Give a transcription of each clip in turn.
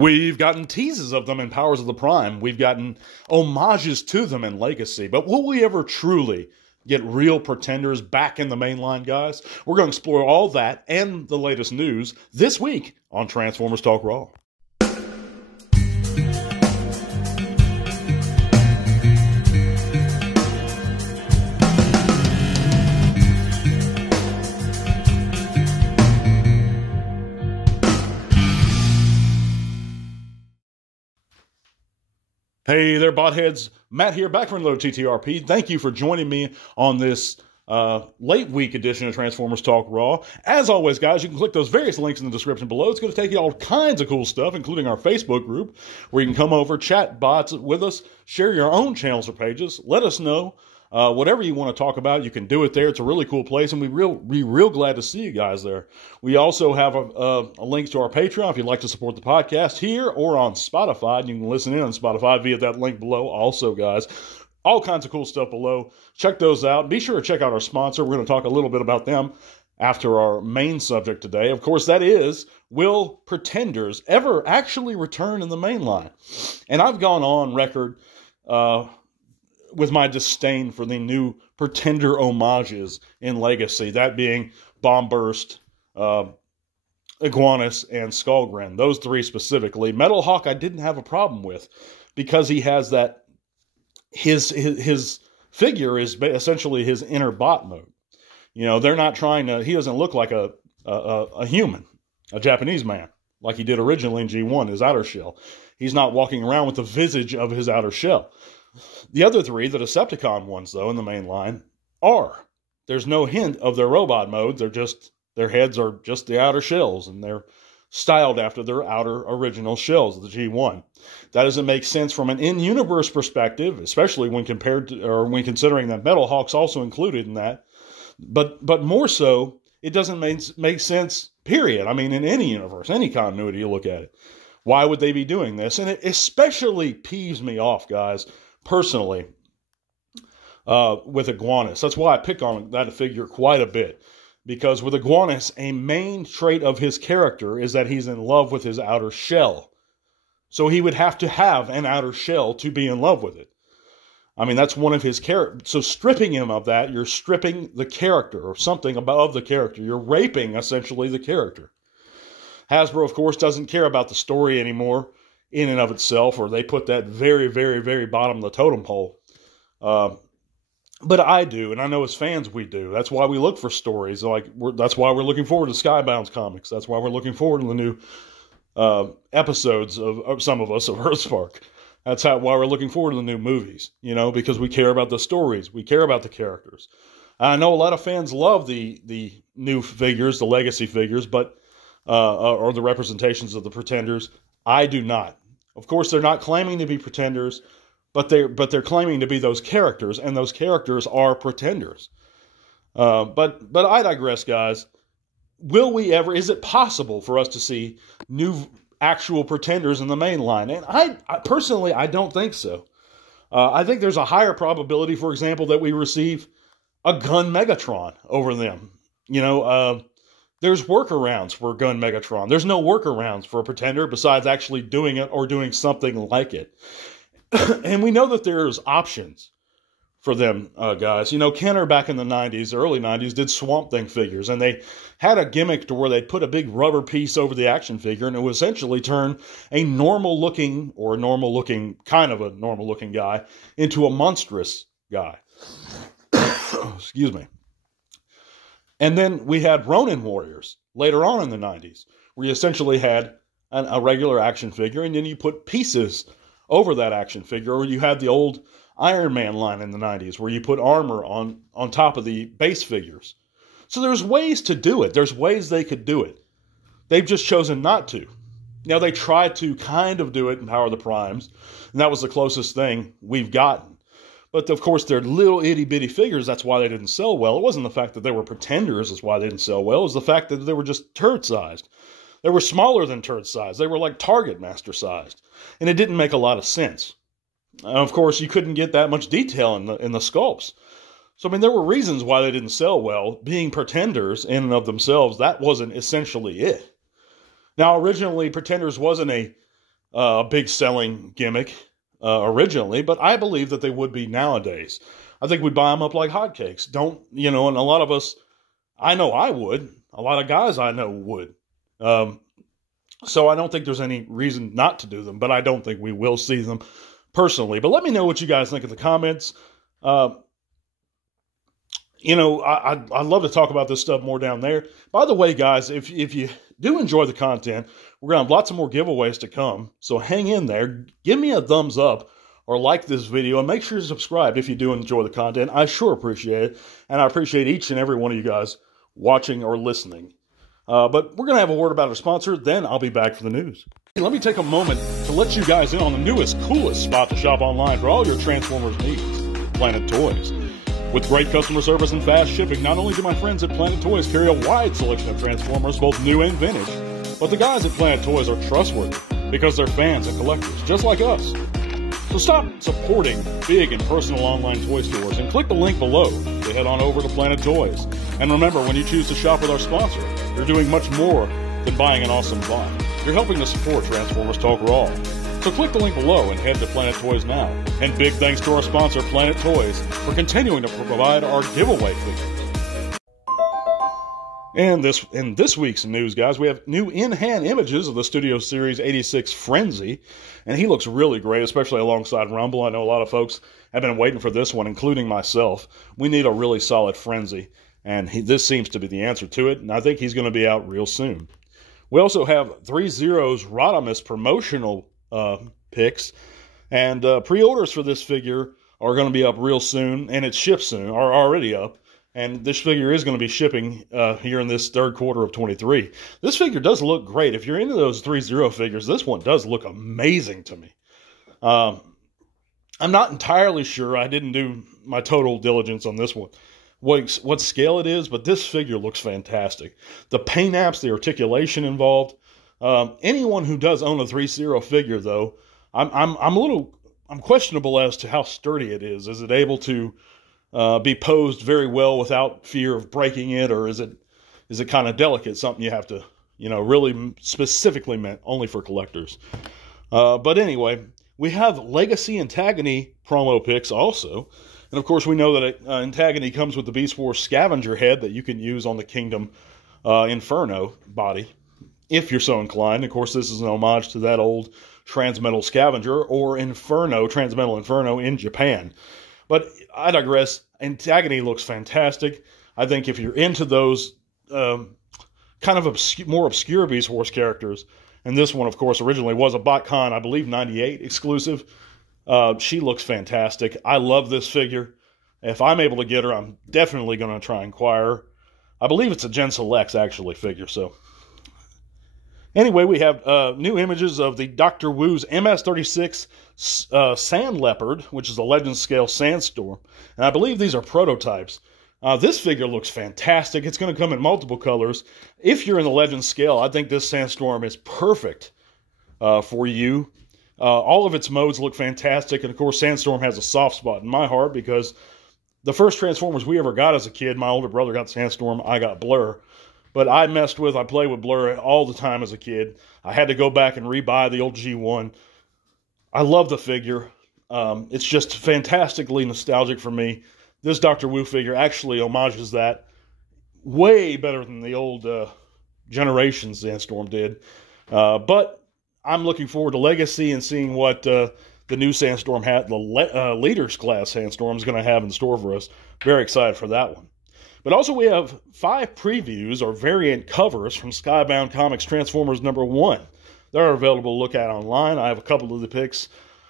We've gotten teases of them in Powers of the Prime. We've gotten homages to them in Legacy. But will we ever truly get real Pretenders back in the mainline, guys? We're going to explore all that and the latest news this week on Transformers Talk Raw. Hey there, botheads. Matt here, back from Low TTRP. Thank you for joining me on this late week edition of Transformers Talk Raw. As always, guys, you can click those various links in the description below. It's going to take you all kinds of cool stuff, including our Facebook group, where you can come over, chat bots with us, share your own channels or pages, let us know. Whatever you want to talk about, you can do it there. It's a really cool place, and we're real glad to see you guys there. We also have a link to our Patreon if you'd like to support the podcast here or on Spotify. And you can listen in on Spotify via that link below. Also, guys, all kinds of cool stuff below. Check those out. Be sure to check out our sponsor. We're going to talk a little bit about them after our main subject today. Of course, that is, will Pretenders ever actually return in the main line? And I've gone on record with my disdain for the new Pretender homages in Legacy, that being Bombburst, Iguanus, and Skullgrin. Those three specifically. Metal Hawk I didn't have a problem with, because he has that, his figure is essentially his inner bot mode. You know, they're not trying to, he doesn't look like a human, a Japanese man, like he did originally in G1, his outer shell. He's not walking around with the visage of his outer shell. The other three, the Decepticon ones, though, in the main line, are. There's no hint of their robot mode. They're just, their heads are just the outer shells, and they're styled after their outer original shells, the G1. That doesn't make sense from an in-universe perspective, especially when compared to, or when considering that Metal Hawk's also included in that. But more so, it doesn't make sense, period. I mean, in any universe, any continuity you look at it. Why would they be doing this? And it especially peeves me off, guys, personally, with Iguanus. That's why I pick on that figure quite a bit. Because with Iguanus, a main trait of his character is that he's in love with his outer shell. So he would have to have an outer shell to be in love with it. I mean, that's one of his characters. So stripping him of that, you're stripping the character, or something above the character. You're raping, essentially, the character. Hasbro, of course, doesn't care about the story anymore in and of itself, or they put that very, very, very bottom of the totem pole. But I do, and I know as fans we do. That's why we look for stories. That's why we're looking forward to Skybound's comics. That's why we're looking forward to the new episodes of some of us of Earthspark. That's why we're looking forward to the new movies, you know, because we care about the stories. We care about the characters. I know a lot of fans love the new figures, the Legacy figures, but or the representations of the Pretenders. I do not. Of course, they're not claiming to be Pretenders, but they're claiming to be those characters, and those characters are Pretenders. But I digress, guys. Will we ever? Is it possible for us to see new actual Pretenders in the main line? And I personally, I don't think so. I think there's a higher probability, for example, that we receive a Gun Megatron over them. You know, there's workarounds for Gun Megatron. There's no workarounds for a Pretender besides actually doing it or doing something like it. And we know that there's options for them, guys. You know, Kenner back in the 90s, early 90s, did Swamp Thing figures. And they had a gimmick to where they'd put a big rubber piece over the action figure, and it would essentially turn a normal-looking, or kind of a normal-looking guy into a monstrous guy. Excuse me. And then we had Ronin Warriors later on in the 90s, where you essentially had a regular action figure, and then you put pieces over that action figure, or you had the old Iron Man line in the 90s, where you put armor on top of the base figures. So there's ways to do it. There's ways they could do it. They've just chosen not to. Now, they tried to kind of do it in Power of the Primes, and that was the closest thing we've gotten. But, of course, they're little itty-bitty figures. That's why they didn't sell well. It wasn't the fact that they were Pretenders that's why they didn't sell well. It was the fact that they were just turd-sized. They were smaller than turd-sized. They were like Target Master-sized. And it didn't make a lot of sense. And, of course, you couldn't get that much detail in the sculpts. So, I mean, there were reasons why they didn't sell well. Being Pretenders in and of themselves, that wasn't essentially it. Now, originally, Pretenders wasn't a a big selling gimmick originally, but I believe that they would be nowadays. I think we'd buy them up like hotcakes. And a lot of us, I know I would. A lot of guys I know would. So I don't think there's any reason not to do them, but I don't think we will see them personally. But let me know what you guys think in the comments. I'd love to talk about this stuff more down there. By the way, guys, if you do enjoy the content, we're going to have lots of more giveaways to come. So hang in there. Give me a thumbs up or like this video, and make sure you're subscribed if you do enjoy the content. I sure appreciate it, and I appreciate each and every one of you guys watching or listening. But we're going to have a word about our sponsor, then I'll be back for the news. Let me take a moment to let you guys in on the newest, coolest spot to shop online for all your Transformers needs, Planet Toys. With great customer service and fast shipping, not only do my friends at Planet Toys carry a wide selection of Transformers, both new and vintage, but the guys at Planet Toys are trustworthy because they're fans and collectors, just like us. So stop supporting big and personal online toy stores and click the link below to head on over to Planet Toys. And remember, when you choose to shop with our sponsor, you're doing much more than buying an awesome buy. You're helping to support Transformers Talk Raw. So click the link below and head to Planet Toys now. And big thanks to our sponsor, Planet Toys, for continuing to provide our giveaway figures. And in this week's news, guys, we have new in-hand images of the Studio Series 86 Frenzy, and he looks really great, especially alongside Rumble. I know a lot of folks have been waiting for this one, including myself. We need a really solid Frenzy, and this seems to be the answer to it, and I think he's going to be out real soon. We also have 3-Zero's Rodimus promotional picks, and pre-orders for this figure are going to be up real soon, and it's shipped soon, are already up. And this figure is going to be shipping here in this third quarter of 23. This figure does look great. If you're into those 3-0 figures, this one does look amazing to me. I'm not entirely sure. I didn't do my total diligence on this one, what scale it is, but this figure looks fantastic. The paint apps, the articulation involved. Anyone who does own a 3-0 figure, though, I'm questionable as to how sturdy it is. Is it able to be posed very well without fear of breaking it, or is it kind of delicate, something you have to, really specifically meant only for collectors? But anyway, we have Legacy Antagony promo picks also, and of course we know that Antagony comes with the Beast Wars scavenger head that you can use on the Kingdom Inferno body, if you're so inclined. Of course, this is an homage to that old Transmetal Scavenger, or Inferno, Transmetal Inferno in Japan. But I digress. Antagony looks fantastic. I think if you're into those kind of more obscure Beast Wars characters, and this one, of course, originally was a BotCon, I believe, 98 exclusive, she looks fantastic. I love this figure. If I'm able to get her, I'm definitely going to try and acquire her. I believe it's a Gen Selects, actually, figure. So anyway, we have new images of the Dr. Wu's MS-36 Sand Leopard, which is a Legend Scale Sandstorm. And I believe these are prototypes. This figure looks fantastic. It's going to come in multiple colors. If you're in the Legend Scale, I think this Sandstorm is perfect for you. All of its modes look fantastic. And, of course, Sandstorm has a soft spot in my heart because the first Transformers we ever got as a kid, my older brother got Sandstorm, I got Blur. But I played with Blur all the time as a kid. I had to go back and rebuy the old G1. I love the figure. It's just fantastically nostalgic for me. This Dr. Wu figure actually homages that way better than the old Generation Sandstorm did. But I'm looking forward to Legacy and seeing what the new Sandstorm the Leaders Class Sandstorm is going to have in store for us. Very excited for that one. But also we have 5 previews or variant covers from Skybound Comics Transformers #1. They're available to look at online. I have a couple of the picks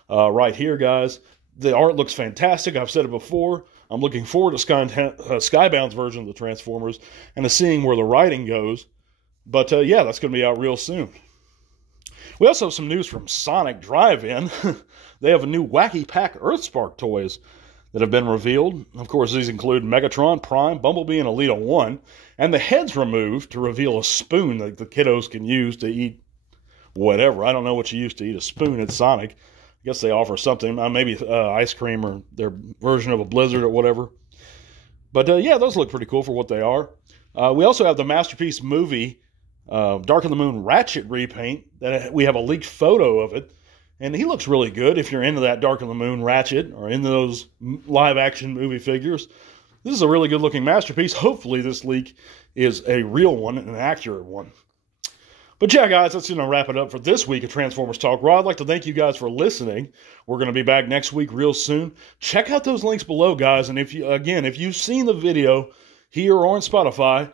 right here, guys. The art looks fantastic. I've said it before. I'm looking forward to Skybound's version of the Transformers and to seeing where the writing goes. But yeah, that's going to be out real soon. We also have some news from Sonic Drive-In. They have a new Wacky Pack Earthspark toys that have been revealed. Of course, these include Megatron, Prime, Bumblebee, and Elita 1. And the head's removed to reveal a spoon that the kiddos can use to eat whatever. I don't know what you use to eat a spoon at Sonic. I guess they offer something, maybe ice cream or their version of a Blizzard or whatever. But yeah, those look pretty cool for what they are. We also have the Masterpiece movie Dark of the Moon Ratchet repaint that we have a leaked photo of it. And he looks really good if you're into that Dark of the Moon Ratchet or into those live-action movie figures. This is a really good-looking masterpiece. Hopefully this leak is a real one and an accurate one. But yeah, guys, that's going to wrap it up for this week of Transformers Talk Raw. I'd like to thank you guys for listening. We're going to be back next week real soon. Check out those links below, guys. And if you've seen the video here or on Spotify,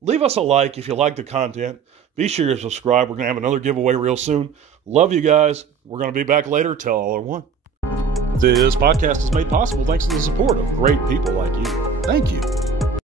leave us a like if you like the content. Be sure to subscribe. We're going to have another giveaway real soon. Love you guys. We're going to be back later. Tell all or one. This podcast is made possible thanks to the support of great people like you. Thank you.